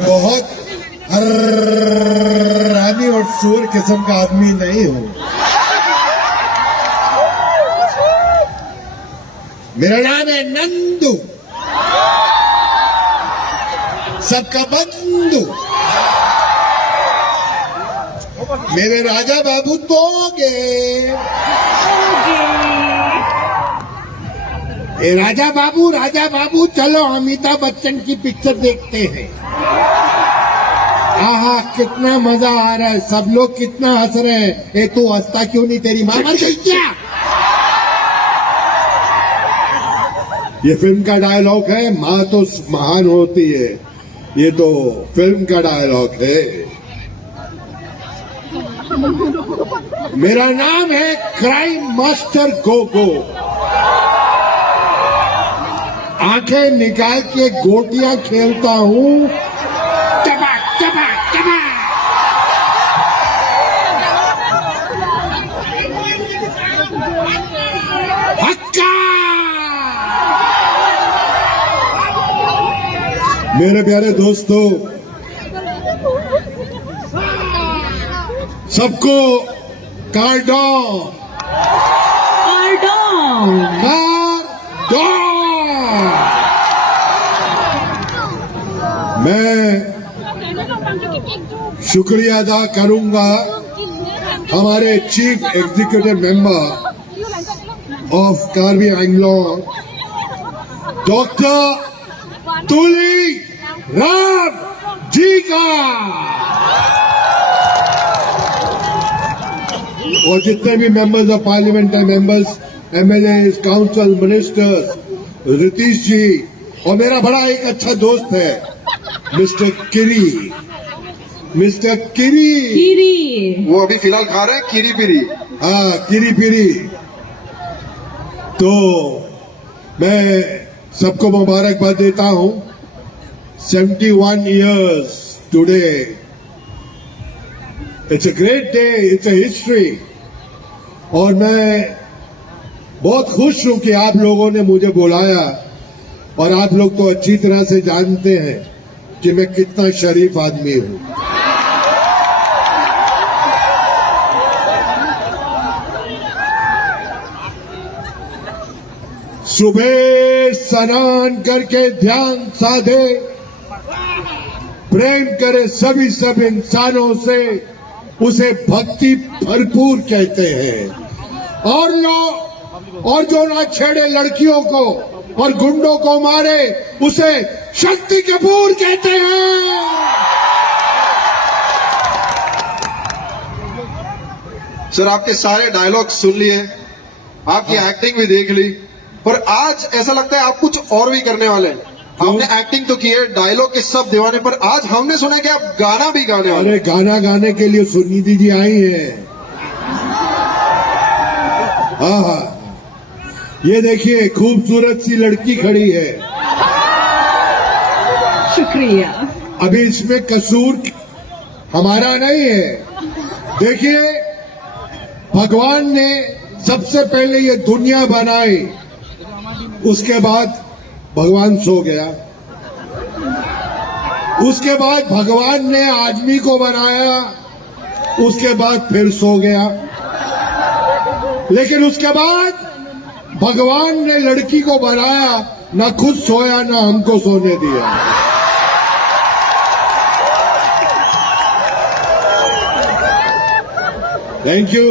बहुत हरामी और सूर किस्म का आदमी नहीं हूं। मेरा नाम है नंदू, सबका बंधु। मेरे राजा बाबू तोगे। ए राजा बाबू चलो अमिताभ बच्चन की पिक्चर देखते हैं। आहा कितना मजा आ रहा है, सब लोग कितना हंस रहे हैं। ए तू हंसता क्यों नहीं, तेरी मां मर गई क्या? ये फिल्म का डायलॉग है, मां तो महान होती है। ये तो फिल्म का डायलॉग है। मेरा नाम है क्राइम मास्टर गोगो। आंखें निकाल के गोटियां खेलता हूं। टपक टपक टपक। हक्का। मेरे प्यारे दोस्तों, सबको कार्डॉन मैं शुक्रिया अदा करूंगा हमारे chief executive member of Karbi Anglong doctor Tuli Ram ji का, और जितने भी मेंबर्स ऑफ पार्लियामेंट है, members, MLA, council, ministers, Ritish ji, और मेरा बड़ा एक अच्छा दोस्त है मिस्टर किरी। वो अभी फिलहाल खा रहे हैं किरी पिरी। हाँ, किरी पिरी। तो मैं सबको मुबारकबाद देता हूं। 71 years today. It's a great day. It's a history. और मैं बहुत खुश हूं कि आप लोगों ने मुझे बुलाया, और आप लोग तो अच्छी तरह से जानते हैं कि मैं कितना शरीफ आदमी हूं। सुबह स्नान करके ध्यान साधे, प्रेम करे सभी सब इंसानों से, उसे भक्ति भरपूर कहते हैं। और जो ना छेड़े लड़कियों को और गुंडों को मारे, उसे शक्ति कपूर कहते हैं। सर, आपके सारे डायलॉग सुन लिए, आपकी एक्टिंग भी देख ली, पर आज ऐसा लगता है आप कुछ और भी करने वाले हैं। आपने एक्टिंग तो की है, डायलॉग के सब दीवाने, पर आज हमने सुना है कि आप गाना भी गाने वाले। अरे गाना गाने के लिए सुनिधि जी आई हैं। हाँ, ये देखिए खूबसूरत सी लड़की खड़ी है। शुक्रिया। अभी इसमें कसूर हमारा नहीं है। देखिए, भगवान ने सबसे पहले ये दुनिया बनाई, उसके बाद भगवान सो गया। उसके बाद भगवान ने आदमी को बनाया, उसके बाद फिर सो गया। लेकिन उसके बाद भगवान ने लड़की को बनाया, ना खुद सोया ना हमको सोने दिया। Thank you,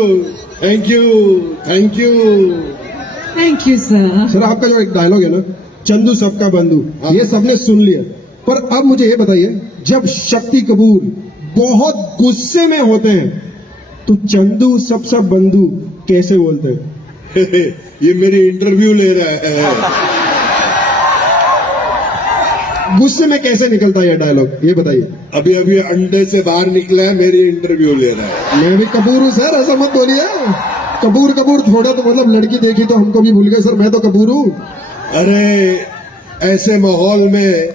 thank you, thank you, thank you sir. Sir, आपका जो एक डायलॉग है ना, चंदू सबका बंधु, ये सबने सुन लिया, पर अब मुझे ये बताइए, जब शक्ति कपूर बहुत गुस्से में होते हैं तो चंदू सबका बंधु कैसे बोलते हैं? ये मेरी इंटरव्यू ले रहा है। गुस्से में कैसे निकलता है ये डायलॉग, ये बताइए। अभी अभी अंडे से बाहर निकला है, मेरी इंटरव्यू ले रहा है। मैं भी कपूर हूँ सर, ऐसा मत बोलिए। कपूर थोड़ा तो मतलब लड़की देखी तो हमको भी भूल गए सर, मैं तो कपूर हूँ। अरे ऐसे माहौल में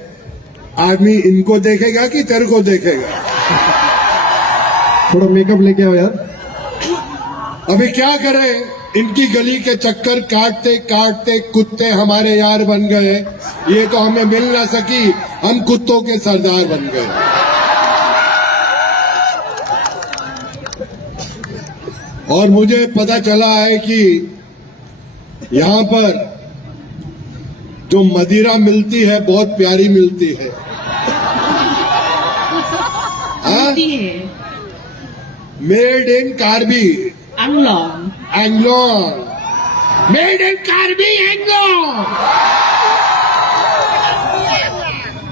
आदमी इनको देखेगा कि तेरे को देखेगा? थोड़ा मेकअप लेके आओ यार। अभी क्या करें, इनकी गली के चक्कर काटते काटते कुत्ते हमारे यार बन गए। ये तो हमें मिल ना सकी, हम कुत्तों के सरदार बन गए। और मुझे पता चला है कि यहां पर जो मदिरा मिलती है बहुत प्यारी मिलती है। Made in Karbi Anglong. Anglong, made in Karbi Anglong.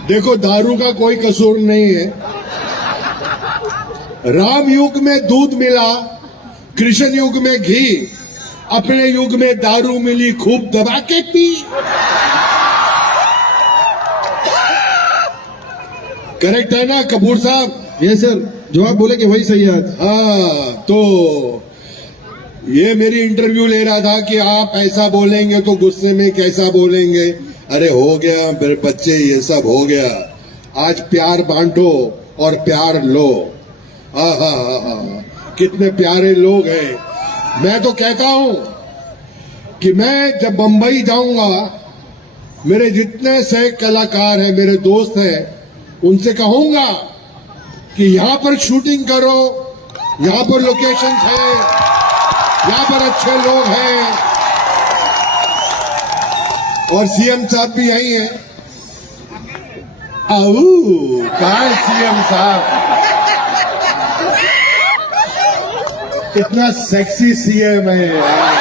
देखो, दारू का कोई कसूर नहीं है। राम युग में दूध मिला, कृष्ण युग में घी, अपने युग में दारू मिली, खूब दबा के पी। करेक्ट है ना कपूर साहब? ये सर, जो आप बोले कि वही सही है। हाँ, तो ये मेरी इंटरव्यू ले रहा था कि आप ऐसा बोलेंगे तो गुस्से में कैसा बोलेंगे। अरे हो गया मेरे बच्चे, ये सब हो गया। आज प्यार बांटो और प्यार लो। कितने प्यारे लोग हैं। मैं तो कहता हूं कि मैं जब बंबई जाऊंगा, मेरे जितने से कलाकार हैं, मेरे दोस्त हैं, उनसे कहूंगा कि यहां पर शूटिंग करो, यहां पर लोकेशन है, यहां पर अच्छे लोग हैं। और सीएम साहब भी यही हैं। कहा है सीएम साहब? कितना सेक्सी सीएम है यार।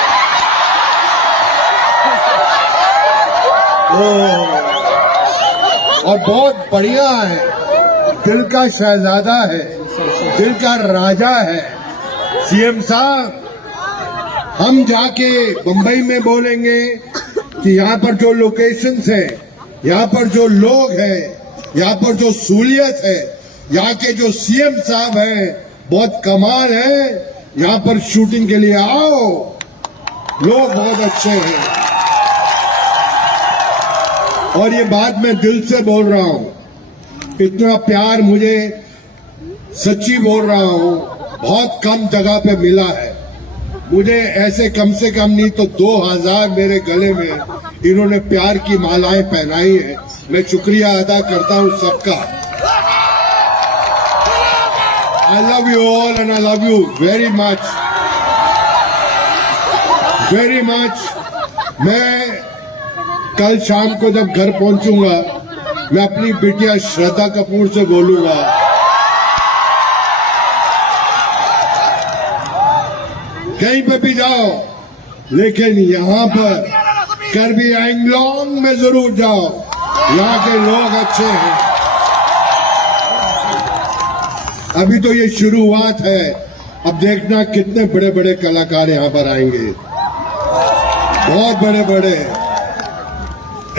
और बहुत बढ़िया है, दिल का शहजादा है, दिल का राजा है सीएम साहब। हम जाके बंबई में बोलेंगे कि यहाँ पर जो लोकेशंस है, यहाँ पर जो लोग हैं, यहाँ पर जो सहूलियत है, यहाँ के जो सीएम साहब हैं बहुत कमाल है, यहाँ पर शूटिंग के लिए आओ, लोग बहुत अच्छे हैं। और ये बात मैं दिल से बोल रहा हूं, इतना प्यार मुझे सच्ची बोल रहा हूं, बहुत कम जगह पे मिला है मुझे। ऐसे कम से कम नहीं तो 2000 मेरे गले में इन्होंने प्यार की मालाएं पहनाई है। मैं शुक्रिया अदा करता हूं सबका। I love you all and I love you very much, very much. मैं कल शाम को जब घर पहुंचूंगा, मैं अपनी बिटिया श्रद्धा कपूर से बोलूंगा, कहीं पे भी जाओ, लेकिन यहां पर कार्बी एंग्लोंग में जरूर जाओ, यहां के लोग अच्छे हैं। अभी तो ये शुरुआत है, अब देखना कितने बड़े बड़े कलाकार यहां पर आएंगे, बहुत बड़े बड़े।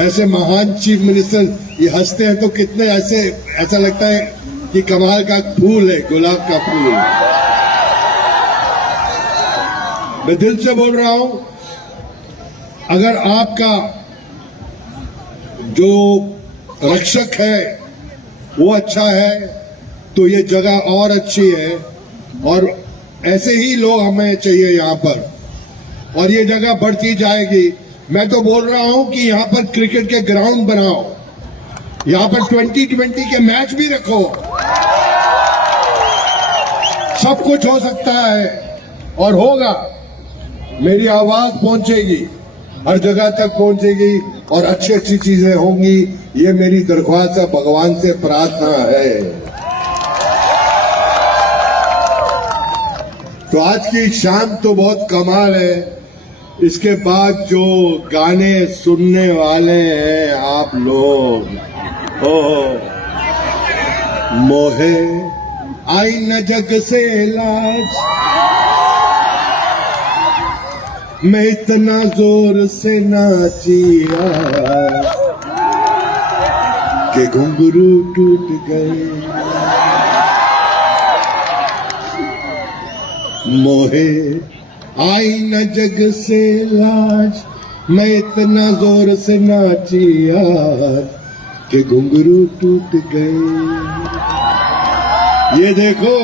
ऐसे महान चीफ मिनिस्टर ये हंसते हैं तो कितने ऐसा लगता है कि कमाल का फूल है, गुलाब का फूल। मैं दिल से बोल रहा हूं, अगर आपका जो रक्षक है वो अच्छा है तो ये जगह और अच्छी है, और ऐसे ही लोग हमें चाहिए यहां पर, और ये जगह बढ़ती जाएगी। मैं तो बोल रहा हूं कि यहां पर क्रिकेट के ग्राउंड बनाओ, यहां पर 2020 के मैच भी रखो, सब कुछ हो सकता है और होगा। मेरी आवाज पहुंचेगी, हर जगह तक पहुंचेगी और अच्छी अच्छी चीजें होंगी। ये मेरी दरख्वास्त है, भगवान से प्रार्थना है। तो आज की शाम तो बहुत कमाल है। इसके बाद जो गाने सुनने वाले हैं आप लोग, मोहे आई न जग से लाज, मैं इतना जोर से नाचिया कि घुंघरू टूट गए। मोहे आई न जग से लाज, मैं इतना जोर से नाचिया कि घुंघरू टूट गए। ये देखो,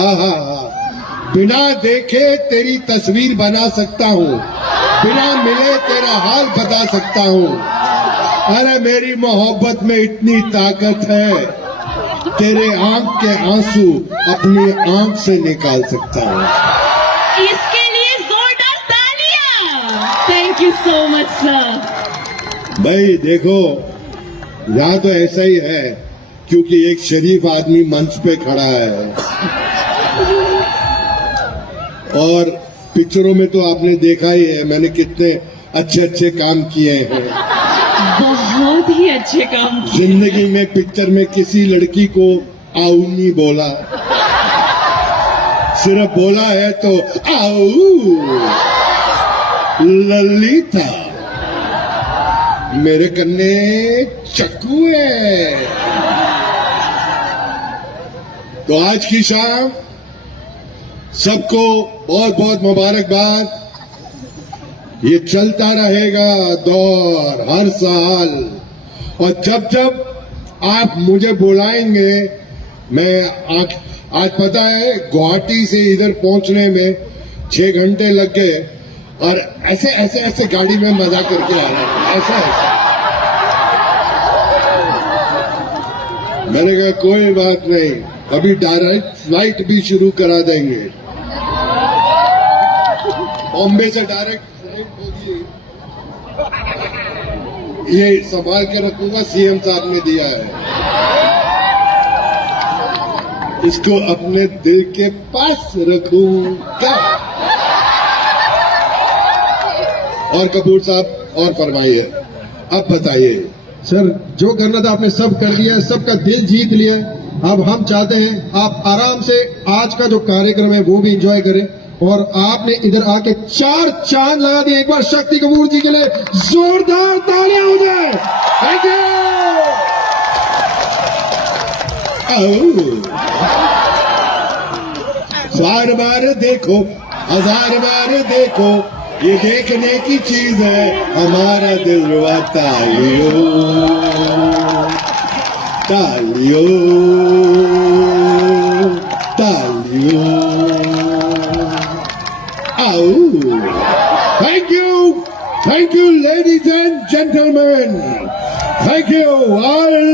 आहा, बिना देखे तेरी तस्वीर बना सकता हूँ, बिना मिले तेरा हाल बता सकता हूँ। अरे मेरी मोहब्बत में इतनी ताकत है, तेरे आंख के आंसू अपनी आंख से निकाल सकता हूँ। इसके लिए जोरदार तालियां। Thank you so much sir. भाई देखो, यहाँ तो ऐसा ही है क्योंकि एक शरीफ आदमी मंच पे खड़ा है, और पिक्चरों में तो आपने देखा ही है मैंने कितने अच्छे अच्छे काम किए हैं। बहुत ही अच्छे काम किए। जिंदगी में पिक्चर में किसी लड़की को आऊ नहीं बोला, सिर्फ बोला है तो आऊ ललिता मेरे कन्ने चक्कू है। तो आज की शाम सबको बहुत बहुत मुबारकबाद। ये चलता रहेगा दौर हर साल, और जब जब आप मुझे बुलाएंगे, मैं आज पता है गुवाहाटी से इधर पहुंचने में 6 घंटे लग गए, और ऐसे ऐसे ऐसे गाड़ी में मजा करके आ रहा हूं, ऐसा ऐसा। मैंने कहा कोई बात नहीं, अभी डायरेक्ट फ्लाइट भी शुरू करा देंगे, बॉम्बे से डायरेक्ट फ्लाइट होगी। ये संभाल के रखूंगा, सीएम साहब ने दिया है, इसको अपने दिल के पास रखूंगा। और कपूर साहब और फरमाइए, अब बताइए। सर जो करना था आपने सब कर लिया, सबका दिल जीत लिया। अब हम चाहते हैं आप आराम से आज का जो कार्यक्रम है वो भी एंजॉय करें, और आपने इधर आके 4 चांद लगा दिए। एक बार शक्ति कपूर जी के लिए जोरदार तालियां हो जाए। Thank you. बार बार देखो, 1000 बार देखो, ये देखने की चीज है, हमारा दिल रुआ तालियों तालियों तालियों। Thank you ladies and gentlemen, thank you all.